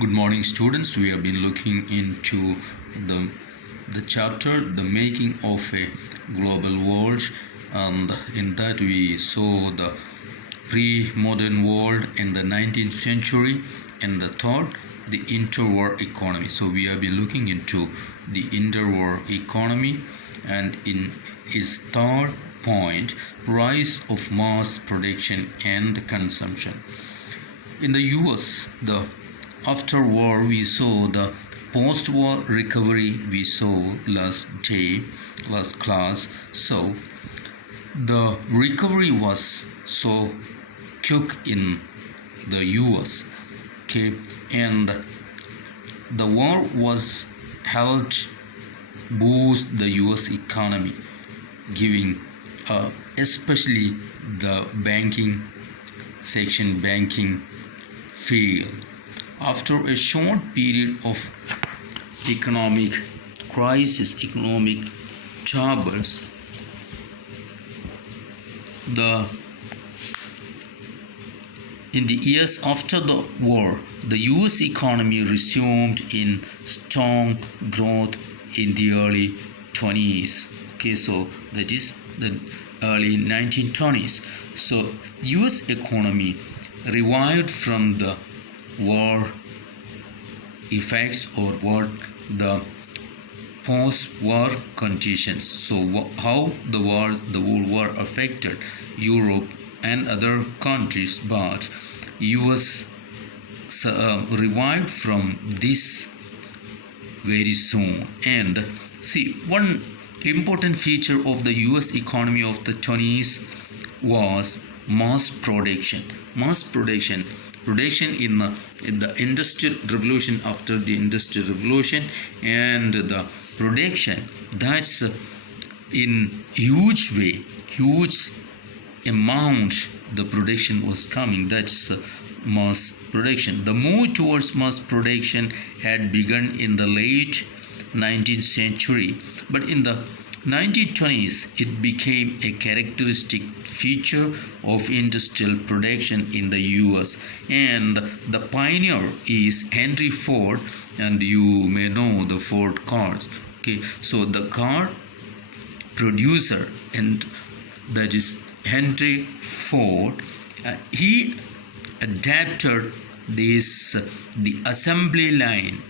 Good morning, students. We have been looking into the chapter "The Making of a Global World," and in that we saw the pre-modern world in the 19th century, and the third, the interwar economy. So we have been looking into the interwar economy, and in its third point, rise of mass production and consumption. In the US, the after war we saw the post-war recovery we saw last class. So the recovery was so quick in the US, okay, and the war was helped boost the US economy, giving especially the banking field. After a short period of economic crisis, economic troubles, in the years after the war, the US economy resumed in strong growth in the early 20s. Okay, so that is the early 1920s. So US economy revived from the war effects or what the post-war conditions. So how the world war affected Europe and other countries, but US revived from this very soon. And see, one important feature of the US economy of the 20s was mass production in the industrial revolution. After the industrial revolution, and the production that's in huge amount the production was coming, that's mass production. The move towards mass production had begun in the late 19th century, but in the 1920s it became a characteristic feature of industrial production in the US, and the pioneer is Henry Ford, and you may know the Ford cars. Okay, so the car producer, and that is Henry Ford, he adapted this the assembly line.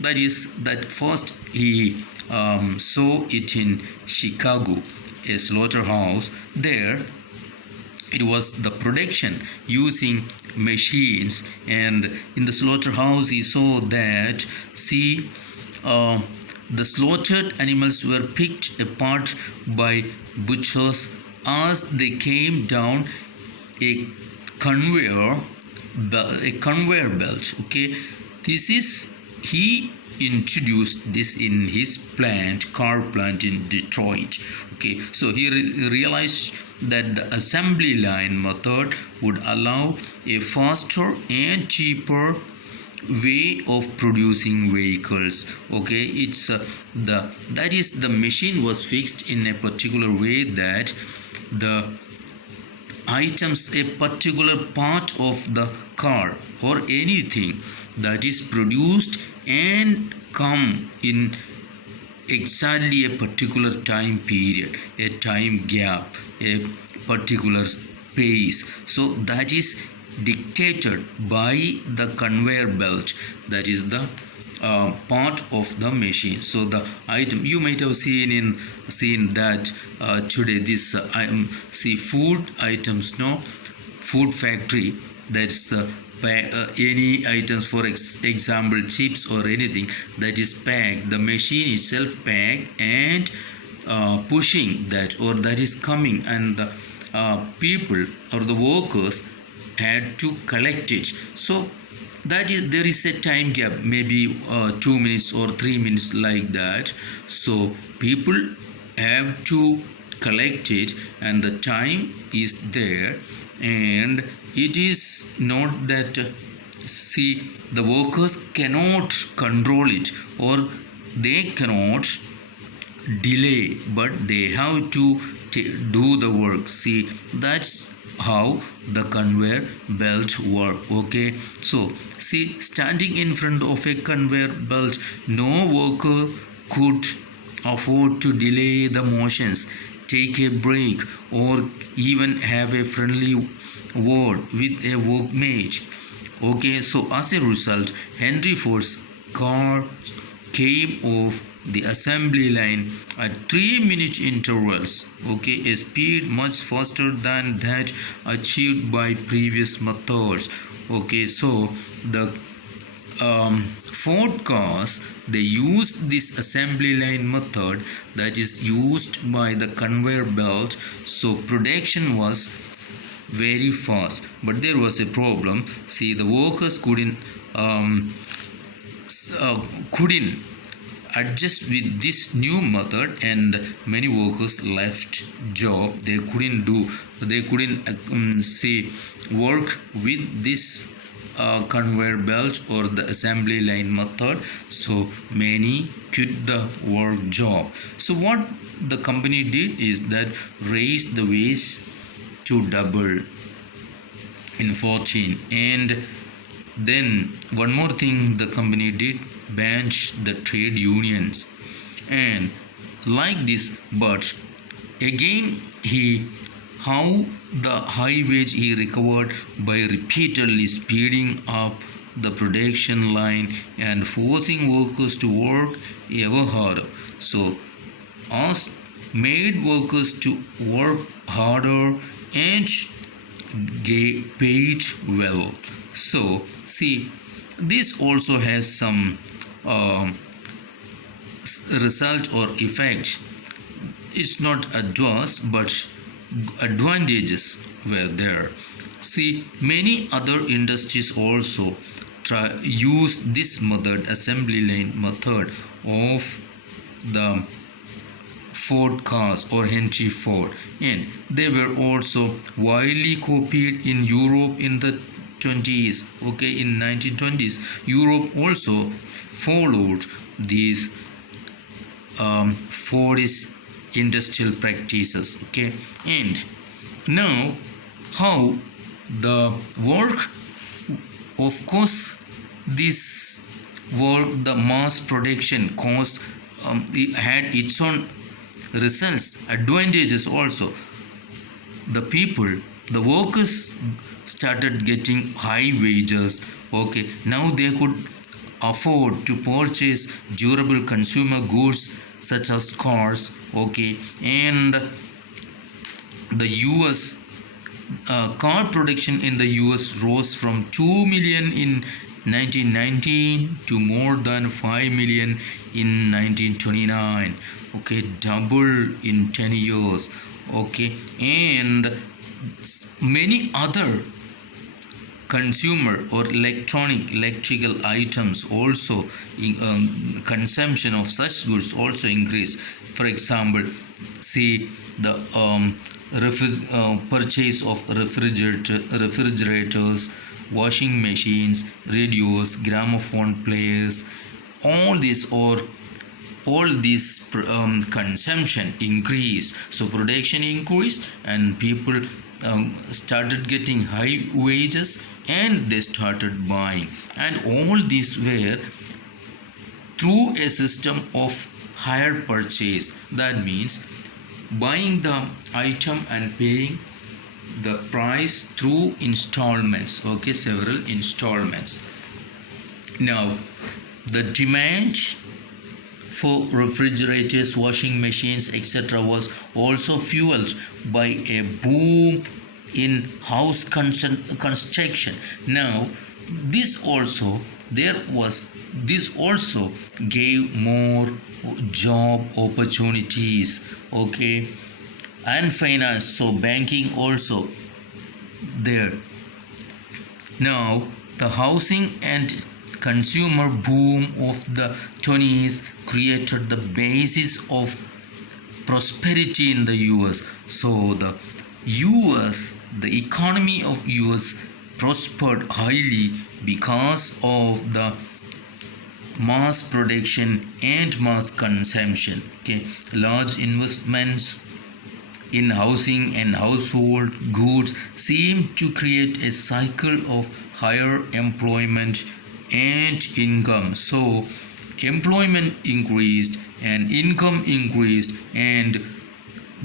That is, that first he saw it in Chicago, a slaughterhouse. There it was the production using machines, and in the slaughterhouse he saw that the slaughtered animals were picked apart by butchers as they came down a conveyor belt. Okay, he introduced this in his car plant in Detroit. Okay, so he realized that the assembly line method would allow a faster and cheaper way of producing vehicles. Okay, it's the machine was fixed in a particular way that the items, a particular part of the car or anything that is produced and come in exactly a particular time period, a time gap, a particular pace. So that is dictated by the conveyor belt, that is the part of the machine. So the item you might have seen that today this food items, no, food factory, that's any items, for example chips or anything, that is packed, the machine itself packed and pushing that, or that is coming, and the people or the workers had to collect it. So that is, there is a time gap, maybe 2 minutes or 3 minutes, like that. So people have to collect it, and the time is there, and it is not that the workers cannot control it, or they cannot delay, but they have to do the work. See, that's how the conveyor belt work. Okay, so see, standing in front of a conveyor belt, no worker could afford to delay the motions, take a break, or even have a friendly word with a workmate. Okay, so as a result, Henry Ford's car came off the assembly line at 3-minute intervals. Okay, a speed much faster than that achieved by previous methods. Okay, so the Ford cars, they used this assembly line method, that is used by the conveyor belt. So production was very fast, but there was a problem. See, the workers couldn't adjust with this new method, and many workers left job. They couldn't say work with this conveyor belt or the assembly line method, so many quit the work job. So what the company did is that raised the wage to double in 14, and then one more thing the company did, banned the trade unions and like this. But again, he how the high wage he recovered by repeatedly speeding up the production line and forcing workers to work ever harder. So us made workers to work harder and get paid well. So see, this also has some result or effect. It's not adverse, but advantages were there. See, many other industries also use this method, assembly line method of the Ford cars or Henry Ford, and they were also widely copied in Europe in the 20s. Okay, in 1920s, Europe also followed these Fordist industrial practices. Okay, and now how the work, of course, this work, the mass production cost, it had its own results, advantages also. The people, the workers started getting high wages. Okay, now they could afford to purchase durable consumer goods such as cars. Okay, and the US car production in the US rose from 2 million in 1919 to more than 5 million in 1929. Okay, double in 10 years. Okay, and many other consumer or electrical items also consumption of such goods also increase. For example, see the purchase of refrigerators, washing machines, radios, gramophone players, all these consumption increase. So production increased and people started getting high wages and they started buying, and all these were through a system of hire purchase. That means buying the item and paying the price through installments. Okay, several installments. Now the demand for refrigerators, washing machines, etc. was also fueled by a boom in house construction. Now this also gave more job opportunities. Okay, and finance, so banking also there. Now the housing and consumer boom of the 20s created the basis of prosperity in the US. So the economy of US prospered highly because of the mass production and mass consumption. Okay, large investments in housing and household goods seemed to create a cycle of higher employment and income. So employment increased and income increased, and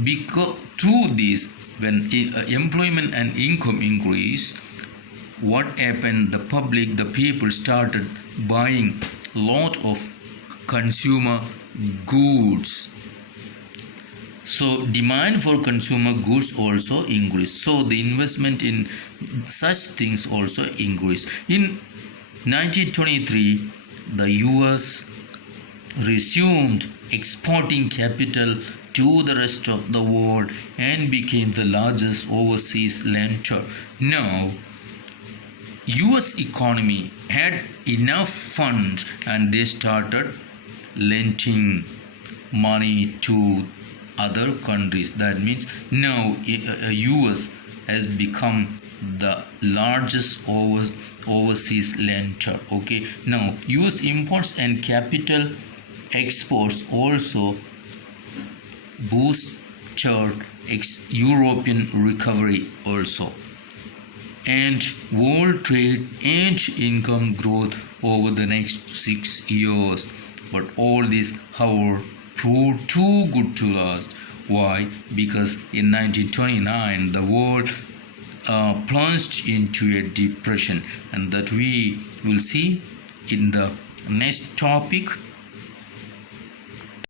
because through this, when employment and income increased, what happened? The people started buying lot of consumer goods. So demand for consumer goods also increased. So the investment in such things also increased. In 1923, the US resumed exporting capital to the rest of the world and became the largest overseas lender. Now, US economy had enough funds and they started lending money to other countries. That means now US has become the largest overseas lender. Okay, now US imports and capital exports also boosted European recovery also, and world trade and income growth over the next 6 years. But all this, however, proved too good to last. Why? Because in 1929 the world plunged into a depression, and that we will see in the next topic.